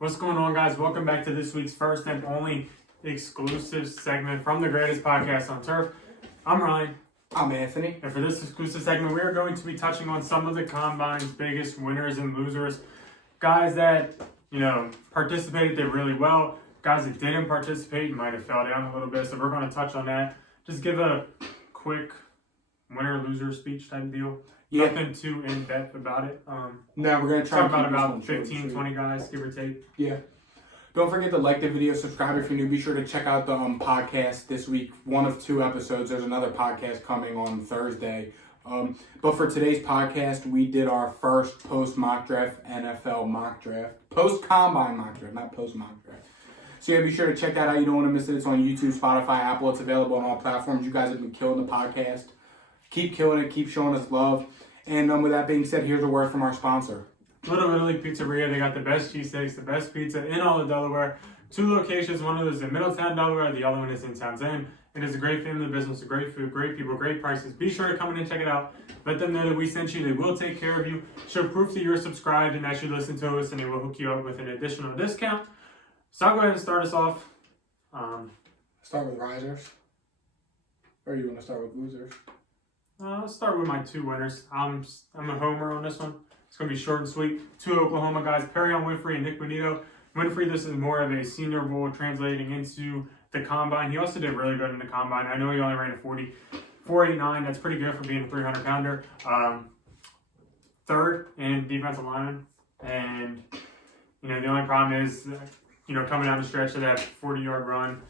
What's going on, guys? Welcome back to this week's first and only exclusive segment from the greatest podcast on turf. I'm Ryan. I'm Anthony. And for this exclusive segment, we are going to be touching on some of the Combine's biggest winners and losers. Guys that, participated, did really well. Guys that didn't participate might have fell down a little bit. So we're going to touch on that. Just give a quick winner-loser speech type deal. Yeah. Nothing too in-depth about it. We're going to try talk about 15, 20 guys, give or take. Yeah. Don't forget to like the video, subscribe if you're new. Be sure to check out the podcast this week. One of two episodes. There's another podcast coming on Thursday. But for today's podcast, we did our first post-mock draft, NFL mock draft. Post-combine mock draft, not post-mock draft. So yeah, be sure to check that out. You don't want to miss it. It's on YouTube, Spotify, Apple. It's available on all platforms. You guys have been killing the podcast. Keep killing it. Keep showing us love. And with that being said, here's a word from our sponsor. Little Italy Pizzeria. They got the best cheesesteaks, the best pizza in all of Delaware. 2 locations. One of those is in Middletown, Delaware. The other one is in Townsend. It is a great family business, a great food, great people, great prices. Be sure to come in and check it out. Let them know that we sent you. They will take care of you. Show proof that you're subscribed and that you listen to us, and they will hook you up with an additional discount. So I'll go ahead and start us off. Start with risers? Or you want to start with losers? Let's start with my 2 winners. I'm a homer on this one. It's going to be short and sweet. 2 Oklahoma guys, Perrion Winfrey and Nick Bonito. Winfrey, this is more of a senior role translating into the Combine. He also did really good in the Combine. I know he only ran a 4.89. That's pretty good for being a 300-pounder. 3rd in defensive lineman. And, the only problem is, coming down the stretch of that 40-yard run,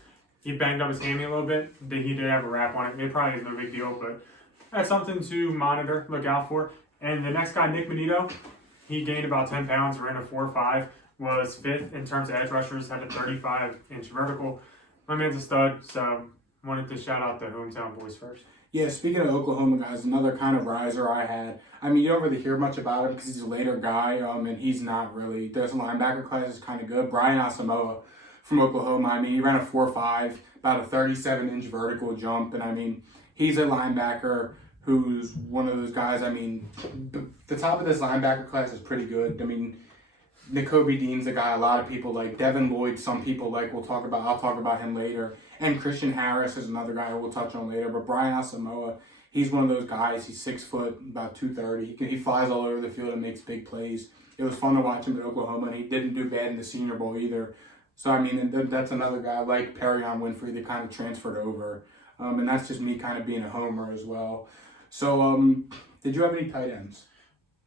he banged up his hammy a little bit. He did have a wrap on it. It probably is no big deal, but that's something to monitor, look out for. And the next guy, Nick Bonito, he gained about 10 pounds, ran a 4.5, was 5th in terms of edge rushers, had a 35-inch vertical. My man's a stud, so wanted to shout out the hometown boys first. Yeah, speaking of Oklahoma guys, another kind of riser I had. You don't really hear much about him because he's a later guy, and he's not really. This linebacker class is kind of good. Brian Asamoah from Oklahoma, he ran a 4.5, about a 37-inch vertical jump, and he's a linebacker who's one of those guys. The top of this linebacker class is pretty good. Nakobe Dean's a guy a lot of people like. Devin Lloyd, some people like. I'll talk about him later. And Christian Harris is another guy we'll touch on later. But Brian Asamoah, he's one of those guys. He's 6 foot, about 230. He flies all over the field and makes big plays. It was fun to watch him at Oklahoma, and he didn't do bad in the Senior Bowl either. So, that's another guy like Perrion Winfrey that kind of transferred over. And that's just me kind of being a homer as well. So, did you have any tight ends?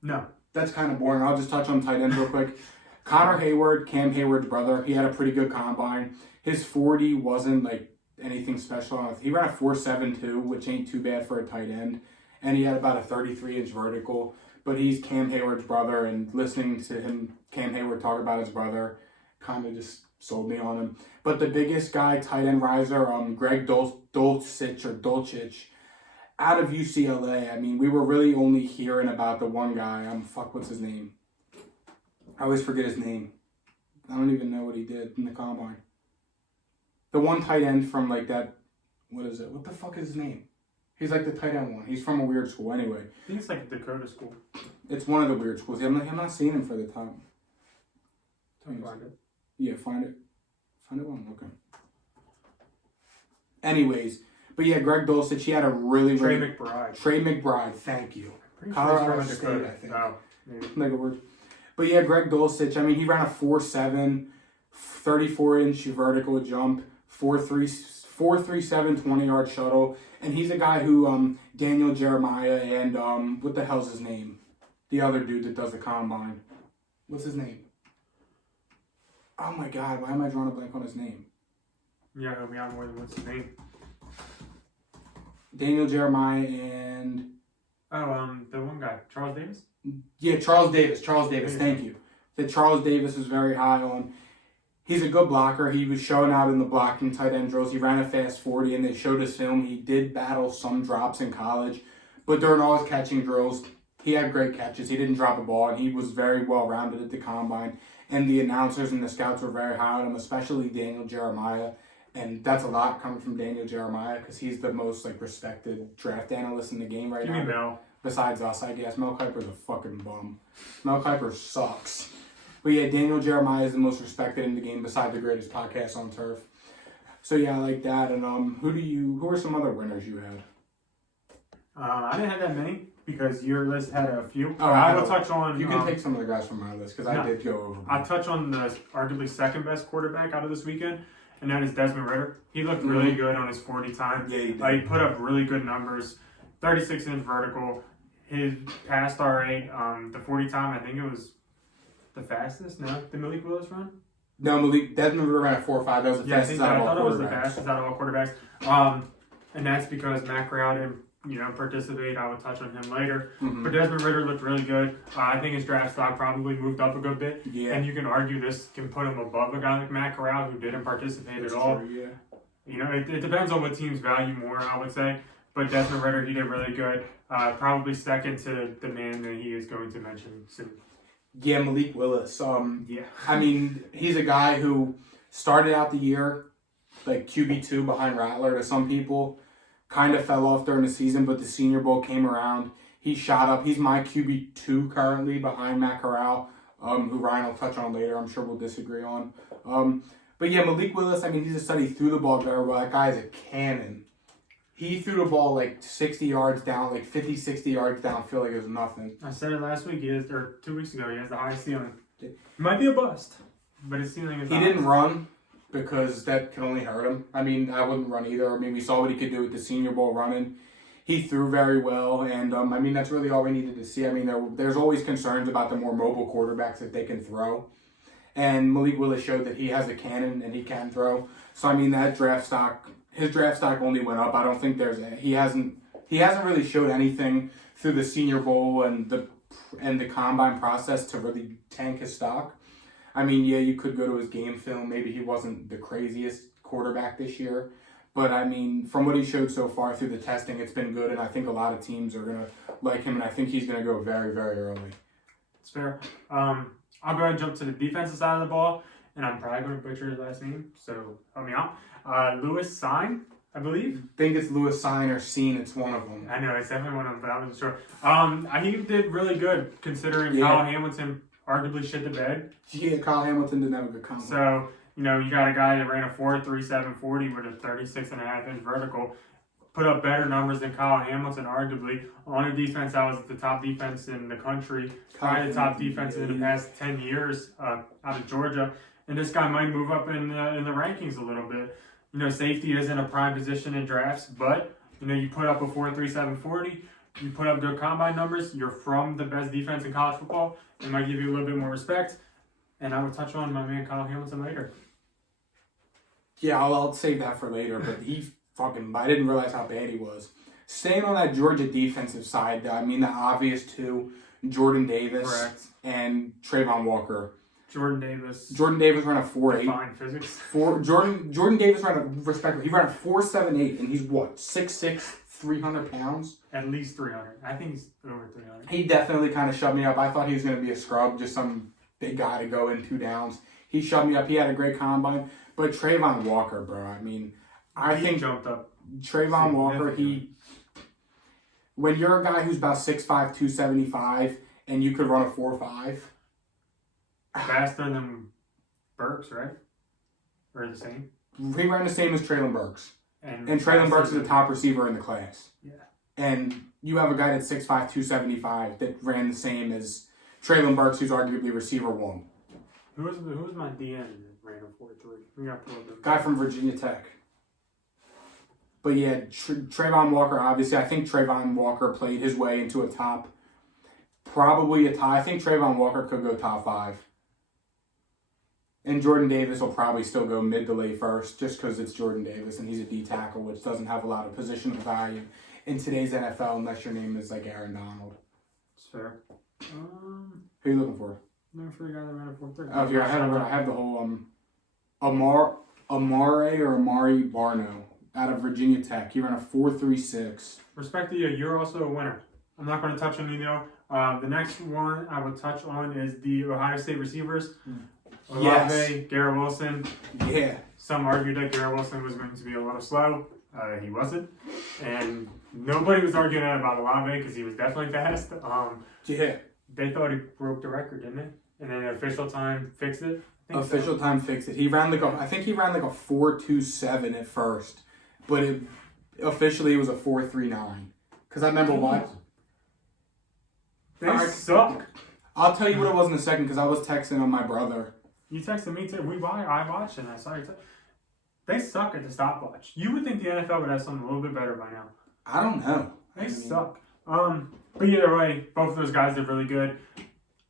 No. That's kind of boring. I'll just touch on tight ends real quick. Connor Hayward, Cam Hayward's brother, he had a pretty good combine. His 40 wasn't anything special. He ran a 4.72, which ain't too bad for a tight end. And he had about a 33-inch vertical. But he's Cam Hayward's brother, and listening to Cam Hayward talk about his brother, kind of just sold me on him. But the biggest guy, tight end riser, Greg Dulcich, out of UCLA. We were really only hearing about the one guy. What's his name? I always forget his name. I don't even know what he did in the combine. The one tight end from that, what is it? What the fuck is his name? He's the tight end one. He's from a weird school anyway. I think it's a Dakota school. It's one of the weird schools. I'm not seeing him for the time. Find it. Yeah, find it. Find it while I'm looking. Anyways, but yeah, Greg Dulcich, he had a really Trey McBride. Trey McBride, thank you. Colorado State, I think. Oh, Mega word. But yeah, Greg Dulcich, he ran a 4.7, 34-inch vertical jump, 4.37 20-yard shuttle, and he's a guy who Daniel Jeremiah and what the hell's his name? The other dude that does the combine. What's his name? Oh my God, why am I drawing a blank on his name? Yeah, help me out more than what's his name. Daniel Jeremiah and... the one guy, Charles Davis? Yeah, Charles Davis, Yeah. Thank you. That Charles Davis was very high on. He's a good blocker. He was showing out in the blocking tight end drills. He ran a fast 40, and they showed his film. He did battle some drops in college, but during all his catching drills, he had great catches. He didn't drop a ball, and he was very well-rounded at the combine. And the announcers and the scouts were very high on him, especially Daniel Jeremiah. And that's a lot coming from Daniel Jeremiah because he's the most respected draft analyst in the game right now. Mel. Besides us, I guess. Mel Kiper's a fucking bum. Mel Kiper sucks. But yeah, Daniel Jeremiah is the most respected in the game beside the greatest podcast on turf. So yeah, I like that. And who are some other winners you had? I didn't have that many because your list had a few. Oh, I will touch on. You can take some of the guys from my list because I did go over. I'll touch on the arguably second best quarterback out of this weekend, and that is Desmond Ridder. He looked really good on his 40 time. Yeah, he did. He put up really good numbers, 36-inch vertical. His passed rate, the 40 time, I think it was the fastest. No, the Malik Willis run. No, Desmond Ridder ran at 4.5. That was the fastest out of all quarterbacks. I thought it was the fastest out of all quarterbacks. And that's because Matt Corral didn't participate. I will touch on him later. Mm-hmm. But Desmond Ridder looked really good. I think his draft stock probably moved up a good bit. Yeah. And you can argue this can put him above a guy like Matt Corral who didn't participate at all. True, yeah. It depends on what teams value more, I would say. But Desmond Ridder, he did really good. Probably second to the man that he is going to mention soon. Yeah, Malik Willis. Yeah. I mean, he's a guy who started out the year like QB2 behind Rattler to some people. Kind of fell off during the season, but the Senior Bowl came around. He shot up. He's my QB2 currently behind Matt Corral, who Ryan will touch on later. I'm sure we'll disagree on. But yeah, Malik Willis, I mean, he's a stud. He threw the ball very well. That guy is a cannon. He threw the ball like 60 yards down, like 50, 60 yards down. I feel like it was nothing. I said it last week, or 2 weeks ago, he has the highest ceiling. He might be a bust, but his ceiling is He didn't run because that can only hurt him. I mean, I wouldn't run either. I mean, we saw what he could do with the Senior Bowl running. He threw very well, and I mean, that's really all we needed to see. I mean, there's always concerns about the more mobile quarterbacks if they can throw. And Malik Willis showed that he has a cannon and he can throw. So, I mean, that draft stock... His draft stock only went up. I don't think he hasn't really showed anything through the Senior Bowl and the combine process to really tank his stock. I mean, yeah, you could go to his game film. Maybe he wasn't the craziest quarterback this year, but I mean, from what he showed so far through the testing, it's been good, and I think a lot of teams are gonna like him, and I think he's gonna go very, very early. It's fair. I'll go ahead and jump to the defensive side of the ball, and I'm probably going to butcher his last name, so help me out. Lewis Sign, I believe. I think it's Lewis Sign or Scene. It's one of them. I know, it's definitely one of them, but I wasn't sure. He did really good considering Kyle Hamilton arguably shit the bed. Yeah, Kyle Hamilton didn't have a good combine. So, you got a guy that ran a 4.37 40 with a 36.5-inch vertical. Put up better numbers than Kyle Hamilton, arguably, on a defense that was the top defense in the country, probably the top defense in the past 10 years out of Georgia. And this guy might move up in the rankings a little bit. Safety isn't a prime position in drafts, but, you put up a 4.37 40, you put up good combine numbers, you're from the best defense in college football, it might give you a little bit more respect. And I will touch on my man Kyle Hamilton later. Yeah, I'll save that for later, but I didn't realize how bad he was. Staying on that Georgia defensive side, I mean, the obvious two, Jordan Davis and Trayvon Walker. Jordan Davis ran a 4.8. Fine physics. Jordan Davis ran a respectable. He ran a 4.78, and he's what, 6'6", 300 pounds? At least 300. I think he's over 300. He definitely kind of shoved me up. I thought he was going to be a scrub, just some big guy to go in 2 downs. He shoved me up. He had a great combine. But Trayvon Walker, bro, I mean, I think jumped up. Trayvon Walker, when you're a guy who's about 6'5", 275, and you could run a 4.5. Faster than Burks, right? Or the same? He ran the same as Traylon Burks. And Traylon Burks is the top receiver in the class. Yeah. And you have a guy that's 6'5", 275 that ran the same as Traylon Burks, who's arguably receiver 1. Who was my DN that ran a 4.3? We got pulled up. Guy from Virginia Tech. But yeah, Trayvon Walker, obviously, I think Trayvon Walker played his way into a top, probably a top. I think Trayvon Walker could go top 5. And Jordan Davis will probably still go mid to late first just because it's Jordan Davis and he's a D tackle, which doesn't have a lot of positional value in today's NFL unless your name is like Aaron Donald. It's fair. Who are you looking for? No, for the guy that ran a 4.3. Oh, here, I have the whole Amari Barno out of Virginia Tech. He ran a 4.36. Respect to you, you're also a winner. I'm not going to touch on you though. The next one I will touch on is the Ohio State receivers. Olave, Garrett Wilson. Yeah. Some argued that Garrett Wilson was going to be a little slow. He wasn't. And nobody was arguing about Olave because he was definitely fast. Yeah. They thought he broke the record, didn't they? and then official time fixed it. I think Official time fixed it. He ran like I think he ran like a 4.27 at first, but officially it was a 4.39. Because I remember what. They suck. I'll tell you what it was in a second because I was texting on my brother. You texted me too. I watched and I saw you. They suck at the stopwatch. You would think the NFL would have something a little bit better by now. I don't know. They suck. But either way, both of those guys did really good.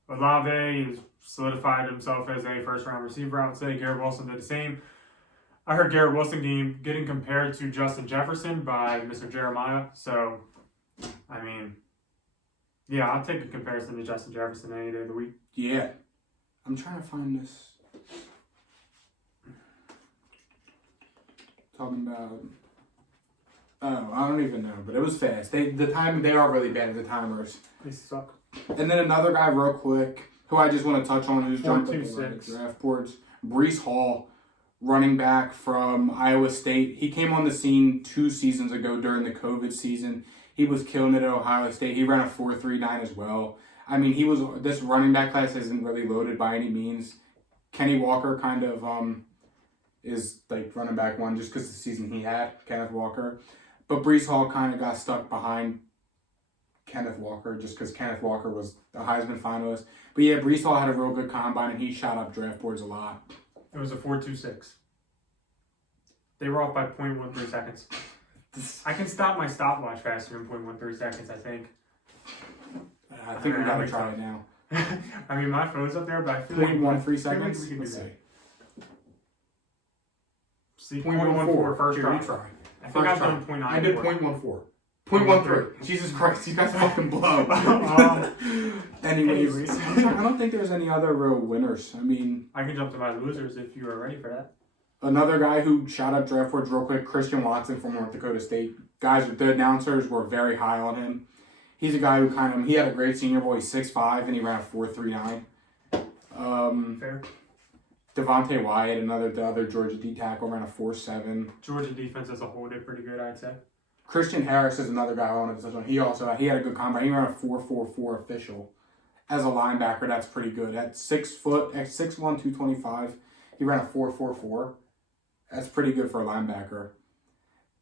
Olave has solidified himself as a first-round receiver, I would say. Garrett Wilson did the same. I heard Garrett Wilson getting compared to Justin Jefferson by Mr. Jeremiah. So, I mean, yeah, I'll take a comparison to Justin Jefferson any day of the week. Yeah. I'm trying to find this. Talking about... Oh, I don't even know, but it was fast. They are really bad at the timers. They suck. And then another guy real quick, who I just want to touch on, who's jumped up the draft boards. Breece Hall, running back from Iowa State. He came on the scene 2 seasons ago during the COVID season. He was killing it at Ohio State. He ran a 4.39 as well. I mean, this running back class isn't really loaded by any means. Kenny Walker kind of is like running back 1 just because the season he had, Kenneth Walker. But Breece Hall kind of got stuck behind Kenneth Walker just because Kenneth Walker was the Heisman finalist. But yeah, Breece Hall had a real good combine and he shot up draft boards a lot. It was a 4.26. They were off by 0.13 seconds. I can stop my stopwatch faster than 0.13 seconds, I think. I think we gotta try it now. I mean, my phone's up there, but I feel like 0.13 seconds. We can do that. See, 0.14 first Here, try. we try. I think I've done 0.9. I did 0.14. 0.13. Jesus Christ, you guys fucking blow. Anyways, I don't think there's any other real winners. I mean, I can jump to my losers if you are ready for that. Another guy who shot up draft boards real quick, Christian Watson from North Dakota State. Guys, the announcers were very high on him. He's a guy who he had a great senior bowl. He's 6'5", and he ran a 4.39. Fair. Devontae Wyatt, the other Georgia D tackle, ran a 4.7. Georgia defense as a whole did pretty good, I'd say. Christian Harris is another guy I wanted to touch on. He had a good combine. He ran a 4.44 official. As a linebacker, that's pretty good. At 6'1", 225, he ran a 4.44. That's pretty good for a linebacker.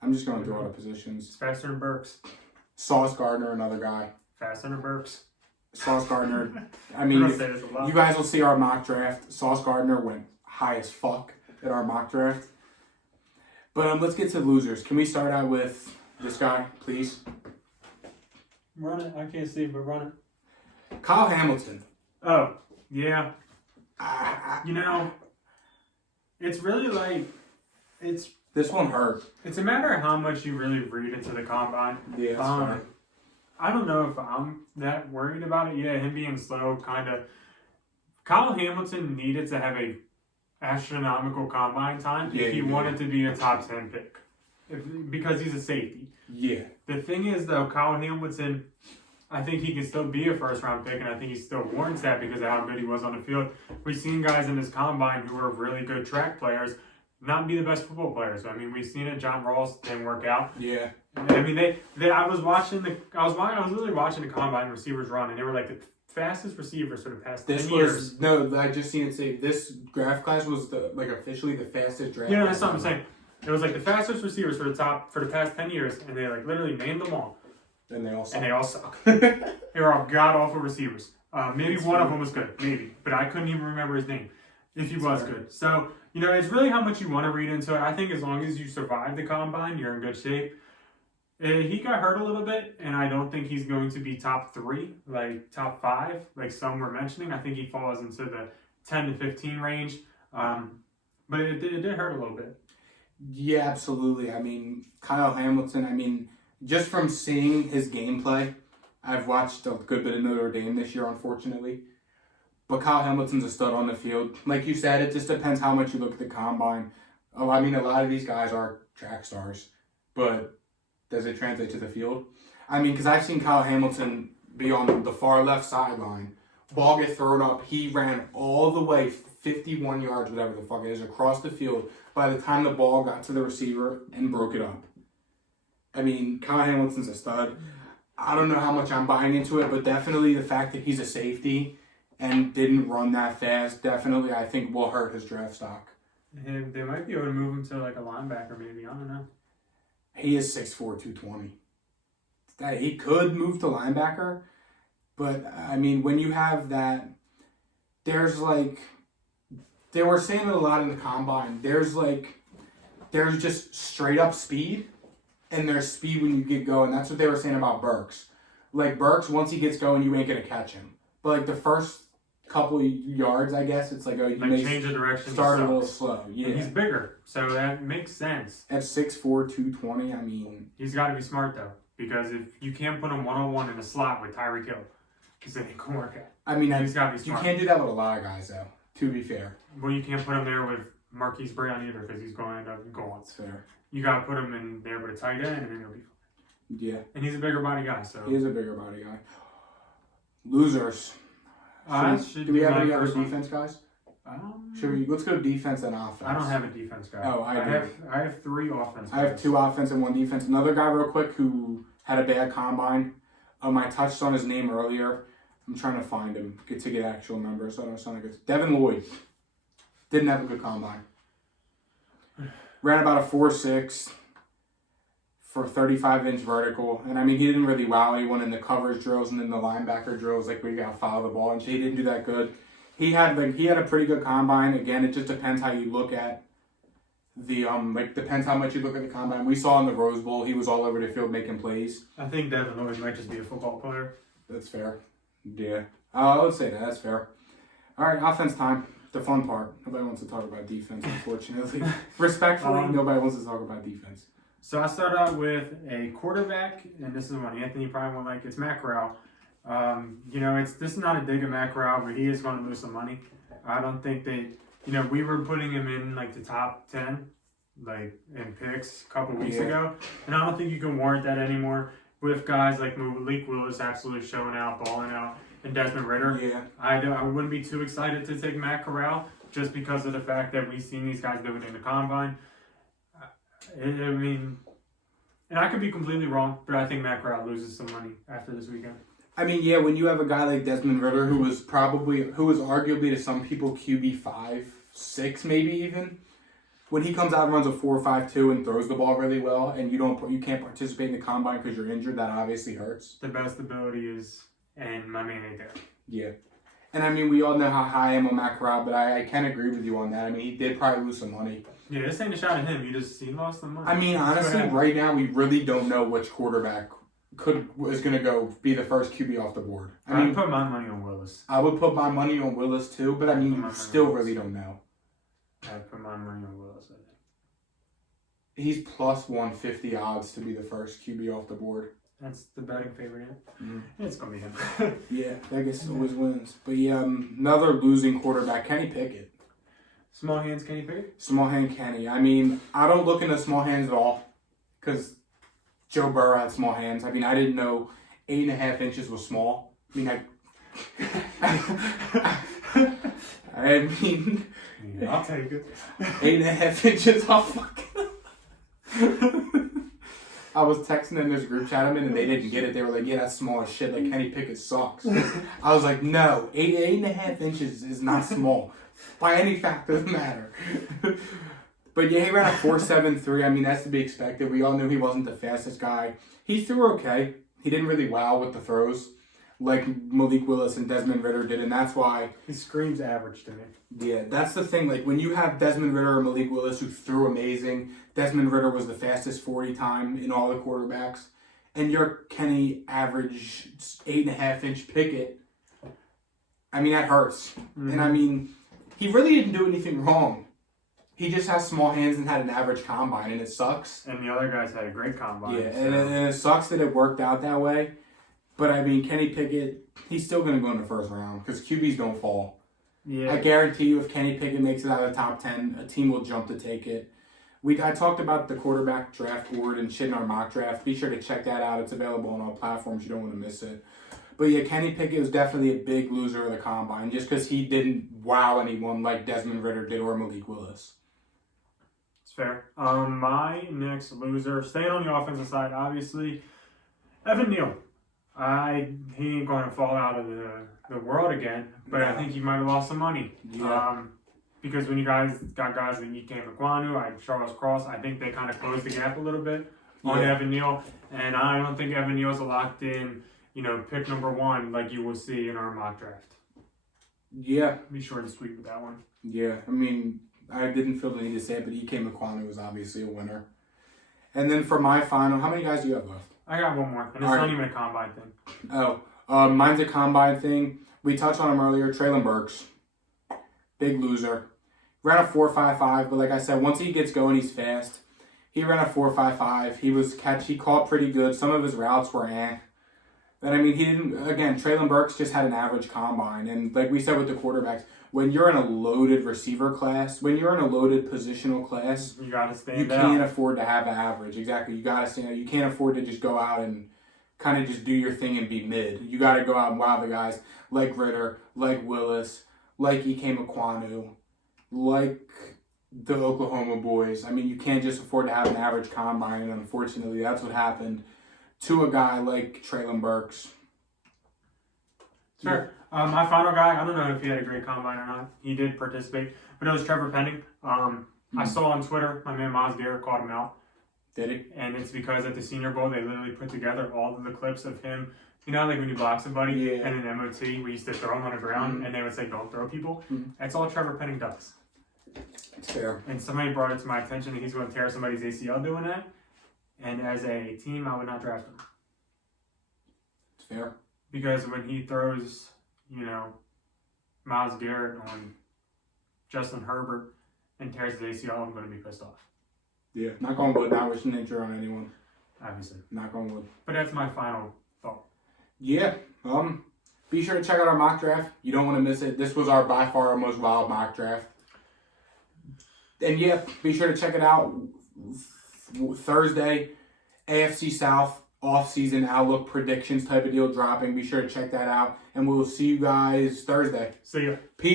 I'm just going through all the positions. It's faster than Burks. Sauce Gardner, another guy. Faster than Burks. Sauce Gardner. I mean, you guys will see our mock draft. Sauce Gardner went high as fuck at our mock draft. But let's get to the losers. Can we start out with this guy, please? Run it. I can't see, but run it. Kyle Hamilton. Oh, yeah. It's really like, this one hurt. It's a matter of how much you really read into the combine. Yeah, that's fine. I don't know if I'm that worried about it. Yeah, him being slow, kind of. Kyle Hamilton needed to have a astronomical combine time if he wanted to be a top 10 pick. Because he's a safety. Yeah. The thing is, though, Kyle Hamilton, I think he can still be a first-round pick, and I think he still warrants that because of how good he was on the field. We've seen guys in this combine who are really good track players not be the best football players. I mean, we've seen it. John Rawls didn't work out. Yeah. I mean, I was literally watching the combine receivers run, and they were like the fastest receivers for the past 10 years. No, I just seen it say this draft class was officially the fastest draft. Yeah, that's what I'm saying. It was like the fastest receivers for the past 10 years, and they like literally named them all. And they all suck. And they all suck. They were all god awful receivers. Maybe one of them was good, maybe, but I couldn't even remember his name if he was good. So it's really how much you want to read into it. I think as long as you survive the combine, you're in good shape. He got hurt a little bit, and I don't think he's going to be top 3, like top 5, like some were mentioning. I think he falls into the 10 to 15 range, but it did hurt a little bit. Yeah, absolutely. I mean, Kyle Hamilton, just from seeing his gameplay, I've watched a good bit of Notre Dame this year, unfortunately. But Kyle Hamilton's a stud on the field. Like you said, it just depends how much you look at the combine. A lot of these guys are track stars, but does it translate to the field? Because I've seen Kyle Hamilton be on the far left sideline. Ball get thrown up. He ran all the way 51 yards, whatever the fuck it is, across the field by the time the ball got to the receiver and broke it up. Kyle Hamilton's a stud. I don't know how much I'm buying into it, but definitely the fact that he's a safety and didn't run that fast, definitely I think will hurt his draft stock. And they might be able to move him to like a linebacker, maybe. I don't know. He is 6'4", 220. He could move to linebacker, but I mean, when you have that, there's like, they were saying it a lot in the combine. There's just straight up speed, and there's speed when you get going. That's what they were saying about Burks. Like Burks, once he gets going, you ain't gonna catch him. But like the first couple of yards, I guess it's like, oh, you may change the direction. Start a little slow. Yeah, and he's bigger, so that makes sense. At 6'4", 220, I mean, he's got to be smart though, because if you can't put him 1-on-1 in a slot with Tyreek Hill, because it ain't gonna work out. I mean, he's got to be smart. You can't do that with a lot of guys though. To be fair. Well, you can't put him there with Marquise Brown either, because he's going to end up going. That's fair. You got to put him in there with a tight end, and then he'll be fine. Yeah. And he's a bigger body guy, so. He is a bigger body guy. Losers. Do we have any other defense guys? Let's go defense and offense. I don't have a defense guy. Oh, I do. I have 3 offense guys. I have 2 offense and 1 defense. Another guy real quick who had a bad combine. I touched on his name earlier. I'm trying to find him, get actual numbers, so I don't sound like it's Devin Lloyd. Didn't have a good combine. Ran about a 4.6 for 35-inch vertical. And I mean, he didn't really wow anyone in the coverage drills and in the linebacker drills, like where you gotta follow the ball, and he didn't do that good. He had a pretty good combine. Again, it just depends how you look at the depends how much you look at the combine. We saw in the Rose Bowl, he was all over the field making plays. I think Devin Lloyd might just be a football player. That's fair. Yeah. I would say that. That's fair. All right, offense time. The fun part. Nobody wants to talk about defense, unfortunately. Respectfully, nobody wants to talk about defense. So I start out with a quarterback, and this is one Anthony probably won't like. It's Matt Corral. This is not a dig at Matt Corral, but he is going to lose some money. I don't think we were putting him in like the top 10, like in picks a couple weeks ago, and I don't think you can warrant that anymore with guys like Malik Willis absolutely showing out, balling out, and Desmond Ridder. Yeah. I wouldn't be too excited to take Matt Corral just because of the fact that we've seen these guys do it in the combine. And I could be completely wrong, but I think Matt Corral loses some money after this weekend. I mean, yeah, when you have a guy like Desmond Ridder, who was arguably to some people QB 5-6 maybe even, when he comes out and runs a 4.52 and throws the ball really well, and you can't participate in the combine because you're injured, that obviously hurts. The best ability is, and my man ain't there. Yeah. And I mean, we all know how high I am on Matt Corral, but I can agree with you on that. I mean, he did probably lose some money. Yeah, this ain't a shot at him. He lost some money. I mean, honestly, right now, we really don't know which quarterback is going to go be the first QB off the board. I would put my money on Willis. I would put my money on Willis, too, but I mean, you still really don't know. I'd put my money on Willis, I think. He's plus 150 odds to be the first QB off the board. That's the betting favorite. It's going to be him. Yeah, Vegas always wins. But yeah, another losing quarterback, Kenny Pickett. Small hands Kenny Pickett? Small hand Kenny. I mean, I don't look into small hands at all because Joe Burrow had small hands. I mean, I didn't know 8.5 inches was small. I mean, Yeah, I'll take it. 8.5 inches off. I was texting in this group chat and they didn't get it. They were like, yeah, that's small as shit. Like, Kenny Pickett sucks. I was like, no, 8.5 inches is not small. By any fact, doesn't matter. But yeah, he ran a 4.73. I mean, that's to be expected. We all knew he wasn't the fastest guy. He threw okay. He didn't really wow with the throws like Malik Willis and Desmond Ridder did, and that's why... He screams average to me. Yeah, that's the thing. Like, when you have Desmond Ridder or Malik Willis who threw amazing, Desmond Ridder was the fastest 40 time in all the quarterbacks, and your Kenny average 8.5-inch Pickett, I mean, that hurts. Mm-hmm. And I mean, he really didn't do anything wrong. He just has small hands and had an average combine, and it sucks. And the other guys had a great combine. Yeah, so. and it sucks that it worked out that way. But, I mean, Kenny Pickett, he's still going to go in the first round because QBs don't fall. Yeah. I guarantee you if Kenny Pickett makes it out of the top 10, a team will jump to take it. I talked about the quarterback draft board and shit in our mock draft. Be sure to check that out. It's available on all platforms. You don't want to miss it. But, yeah, Kenny Pickett was definitely a big loser of the combine just because he didn't wow anyone like Desmond Ridder did or Malik Willis. It's fair. My next loser, staying on the offensive side, obviously, Evan Neal. He ain't going to fall out of the world again, but I No. think he might have lost some money. Yeah. Because when you guys got guys like Ike McQuanu, Charles Cross, I think they kind of closed the gap a little bit on Yeah. Evan Neal, and I don't think Evan Neal's a locked in, pick number 1 like you will see in our mock draft. Yeah. Be sure to tweet with that one. Yeah. I mean, I didn't feel the need to say it, but Ike McQuanu was obviously a winner. And then for my final, how many guys do you have left? I got one more, and it's All right. not even a combine thing. Oh, mine's a combine thing. We touched on him earlier. Traylon Burks, big loser. Ran a 4.55, but like I said, once he gets going, he's fast. He ran a 4.55. He caught pretty good. Some of his routes were But I mean, he didn't. Again, Traylon Burks just had an average combine, and like we said with the quarterbacks, when you're in a loaded receiver class, when you're in a loaded positional class, You got to stand you out. can't afford to have an average. Exactly, you got to stand out. You can't afford to just go out and kind of just do your thing and be mid. You got to go out and wow the guys like Ritter, like Willis, like Ike McQuanu, like the Oklahoma boys. I mean, you can't just afford to have an average combine, and unfortunately, that's what happened to a guy like Traylon Burks. Sure. My final guy, I don't know if he had a great combine or not. He did participate, but it was Trevor Penning. I saw on Twitter, my man Miles Garrett called him out. Did he? And it's because at the Senior Bowl, they literally put together all of the clips of him. You know, like when you block somebody Yeah. and an MOT, we used to throw him on the ground and they would say, don't throw people. That's all Trevor Penning does. It's fair. And somebody brought it to my attention that he's going to tear somebody's ACL doing that. And as a team, I would not draft him. It's fair. Because when he throws, Miles Garrett on Justin Herbert and tears his ACL, I'm going to be pissed off. Yeah. Knock on wood. Not wishing injury on anyone. Obviously. Knock on wood. But that's my final thought. Yeah. Be sure to check out our mock draft. You don't want to miss it. This was by far our most wild mock draft. And yeah, be sure to check it out. Thursday, AFC South off-season outlook predictions type of deal dropping. Be sure to check that out. And we'll see you guys Thursday. See ya. Peace.